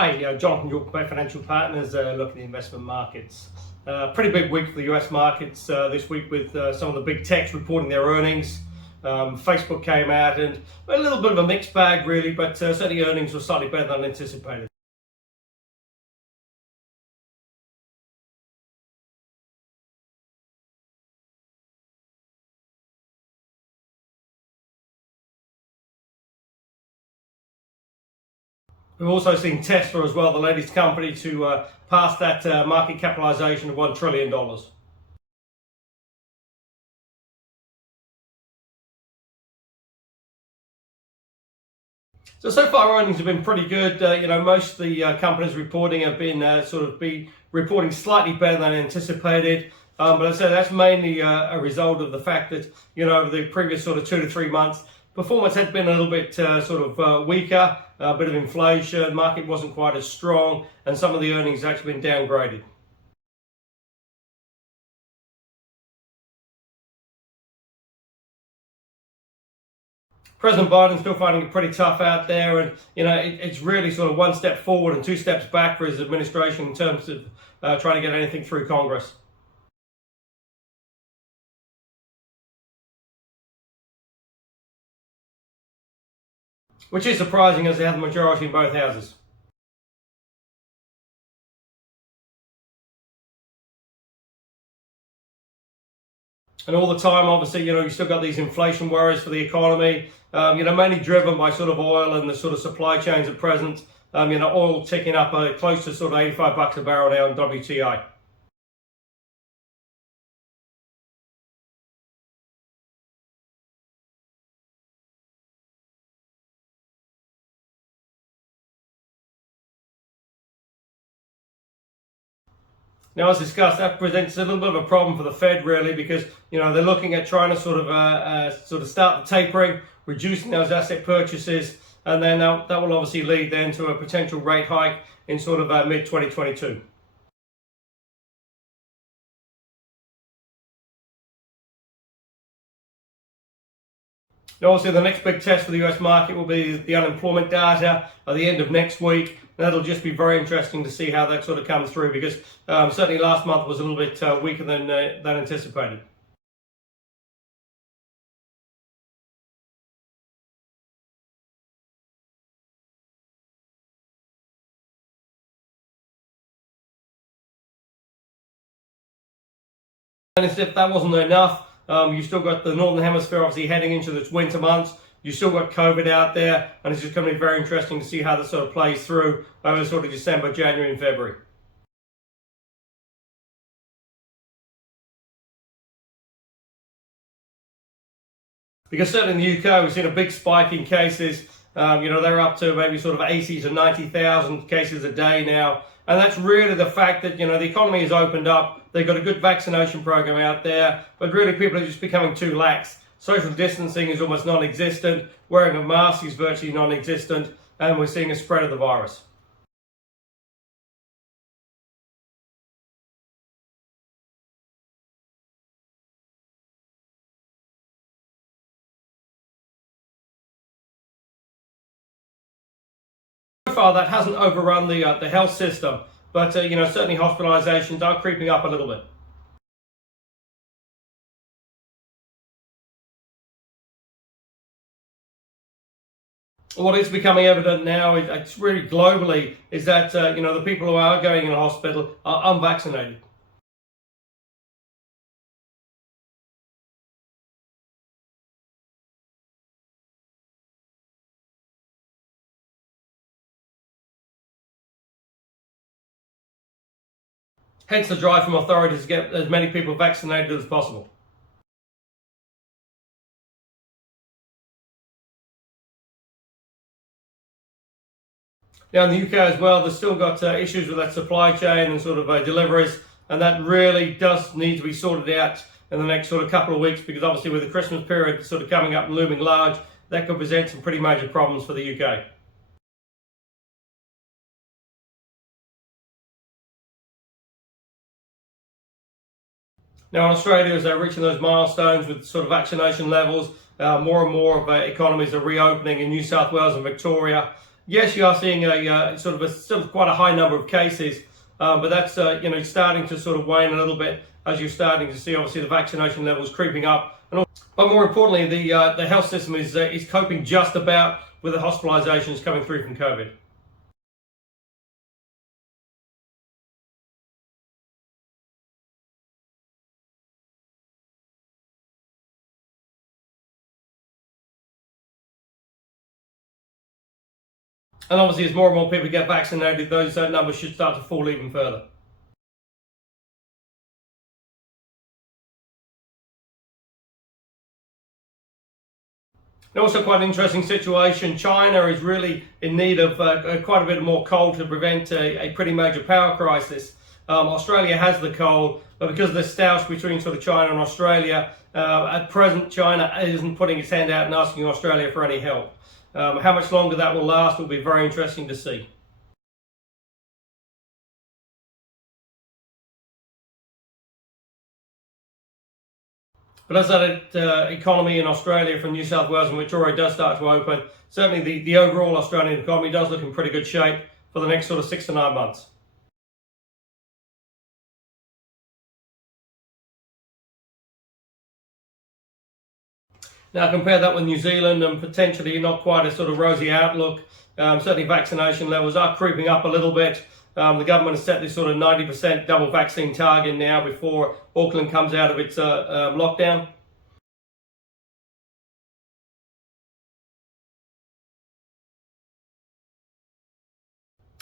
Hi, Jonathan York, Bay Financial Partners, look at the investment markets. Pretty big week for the US markets this week with some of the big techs reporting their earnings. Facebook came out and a little bit of a mixed bag really, but certainly earnings were slightly better than anticipated. We've also seen Tesla as well, the latest company to pass that market capitalization of $1 trillion. So far earnings have been pretty good. Most of the companies reporting have been reporting slightly better than anticipated. But I said that's mainly a result of the fact that, over the previous 2 to 3 months, performance had been a little bit weaker, a bit of inflation, market wasn't quite as strong, and some of the earnings have actually been downgraded. President Biden's still finding it pretty tough out there, and it's really one step forward and 2 steps back for his administration in terms of trying to get anything through Congress. Which is surprising as they have the majority in both houses. And all the time, obviously, you still got these inflation worries for the economy, mainly driven by oil and the supply chains at present. Oil ticking up close to $85 a barrel now in WTI. Now, as discussed, that presents a little bit of a problem for the Fed, really, because they're looking at trying to start the tapering, reducing those asset purchases, and then that will obviously lead then to a potential rate hike in mid 2022. Now, obviously, the next big test for the US market will be the unemployment data at the end of next week. That'll just be very interesting to see how that comes through, because certainly last month was a little bit weaker than anticipated. And as if that wasn't enough, you've still got the Northern Hemisphere obviously heading into this winter months. You've still got COVID out there, and it's just going to be very interesting to see how this plays through over December, January, and February. Because certainly in the UK, we've seen a big spike in cases. They're up to maybe 80 to 90,000 cases a day now. And that's really the fact that, the economy has opened up. They've got a good vaccination program out there, but really people are just becoming too lax. Social distancing is almost non-existent. Wearing a mask is virtually non-existent. And we're seeing a spread of the virus. So far, that hasn't overrun the health system, but certainly hospitalizations are creeping up a little bit. What is becoming evident now, it's really globally, is that the people who are going in hospital are unvaccinated. Hence the drive from authorities to get as many people vaccinated as possible. Now in the UK as well, they've still got issues with that supply chain and deliveries, and that really does need to be sorted out in the next couple of weeks, because obviously with the Christmas period coming up and looming large, that could present some pretty major problems for the UK. Now in Australia, as they're reaching those milestones with vaccination levels, more and more of economies are reopening in New South Wales and Victoria. Yes, you are seeing a sort of still quite a high number of cases, but that's starting to sort of wane a little bit as you're starting to see obviously the vaccination levels creeping up. But more importantly, the health system is coping just about with the hospitalizations coming through from COVID. And obviously, as more and more people get vaccinated, those numbers should start to fall even further. And also quite an interesting situation. China is really in need of quite a bit more coal to prevent a pretty major power crisis. Australia has the coal, but because of the stoush between sort of China and Australia, at present China isn't putting its hand out and asking Australia for any help. How much longer that will last will be very interesting to see. But as that economy in Australia from New South Wales and Victoria does start to open, certainly the overall Australian economy does look in pretty good shape for the next sort of 6 to 9 months. Now compare that with New Zealand and potentially not quite a sort of rosy outlook. Certainly vaccination levels are creeping up a little bit. The government has set this sort of 90% double vaccine target now before Auckland comes out of its lockdown.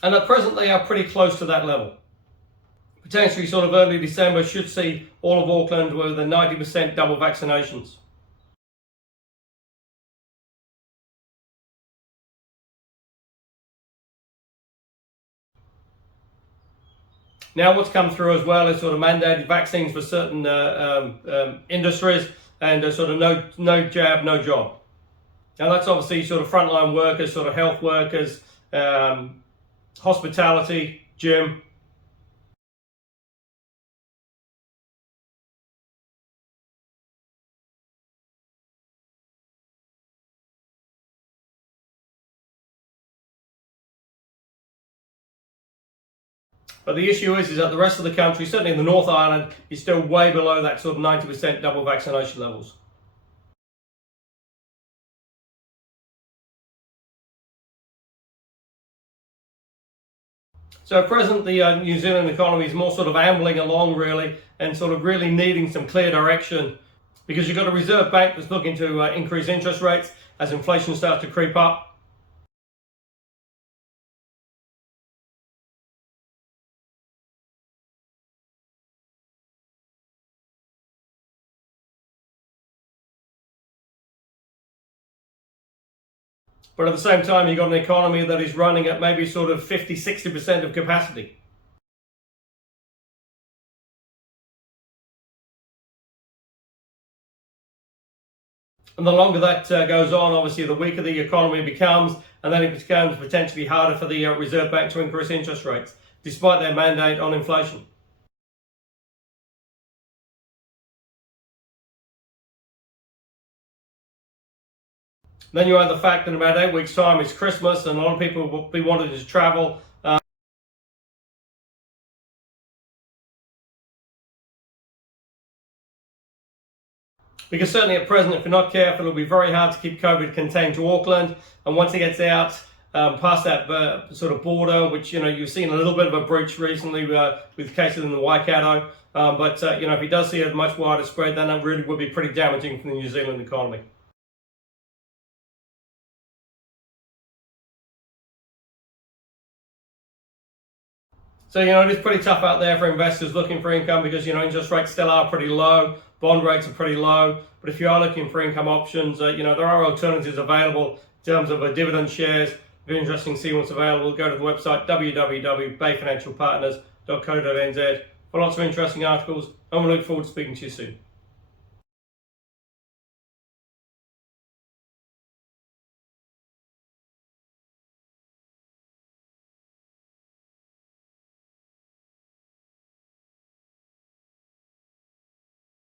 And at present they are pretty close to that level. Potentially sort of early December should see all of Auckland with the 90% double vaccinations. Now what's come through as well is sort of mandated vaccines for certain industries and sort of no jab, no job. Now that's obviously sort of frontline workers, sort of health workers, hospitality, gym. But the issue is that the rest of the country, certainly in the North Island, is still way below that sort of 90% double vaccination levels. So at present, the New Zealand economy is more sort of ambling along really and sort of really needing some clear direction because you've got a Reserve Bank that's looking to increase interest rates as inflation starts to creep up. But at the same time, you've got an economy that is running at maybe sort of 50-60% of capacity. And the longer that goes on, obviously, the weaker the economy becomes, and then it becomes potentially harder for the Reserve Bank to increase interest rates, despite their mandate on inflation. Then you have the fact that in about 8 weeks' time it's Christmas and a lot of people will be wanting to travel. Because certainly at present, if you're not careful, it'll be very hard to keep COVID contained to Auckland. And once it gets out past that sort of border, which you've seen a little bit of a breach recently with cases in the Waikato. But if he does see a much wider spread, then that really would be pretty damaging for the New Zealand economy. So, it is pretty tough out there for investors looking for income because, interest rates still are pretty low, bond rates are pretty low. But if you are looking for income options, there are alternatives available in terms of dividend shares. If you're interested in seeing what's available, go to the website www.bayfinancialpartners.co.nz for lots of interesting articles, and we look forward to speaking to you soon.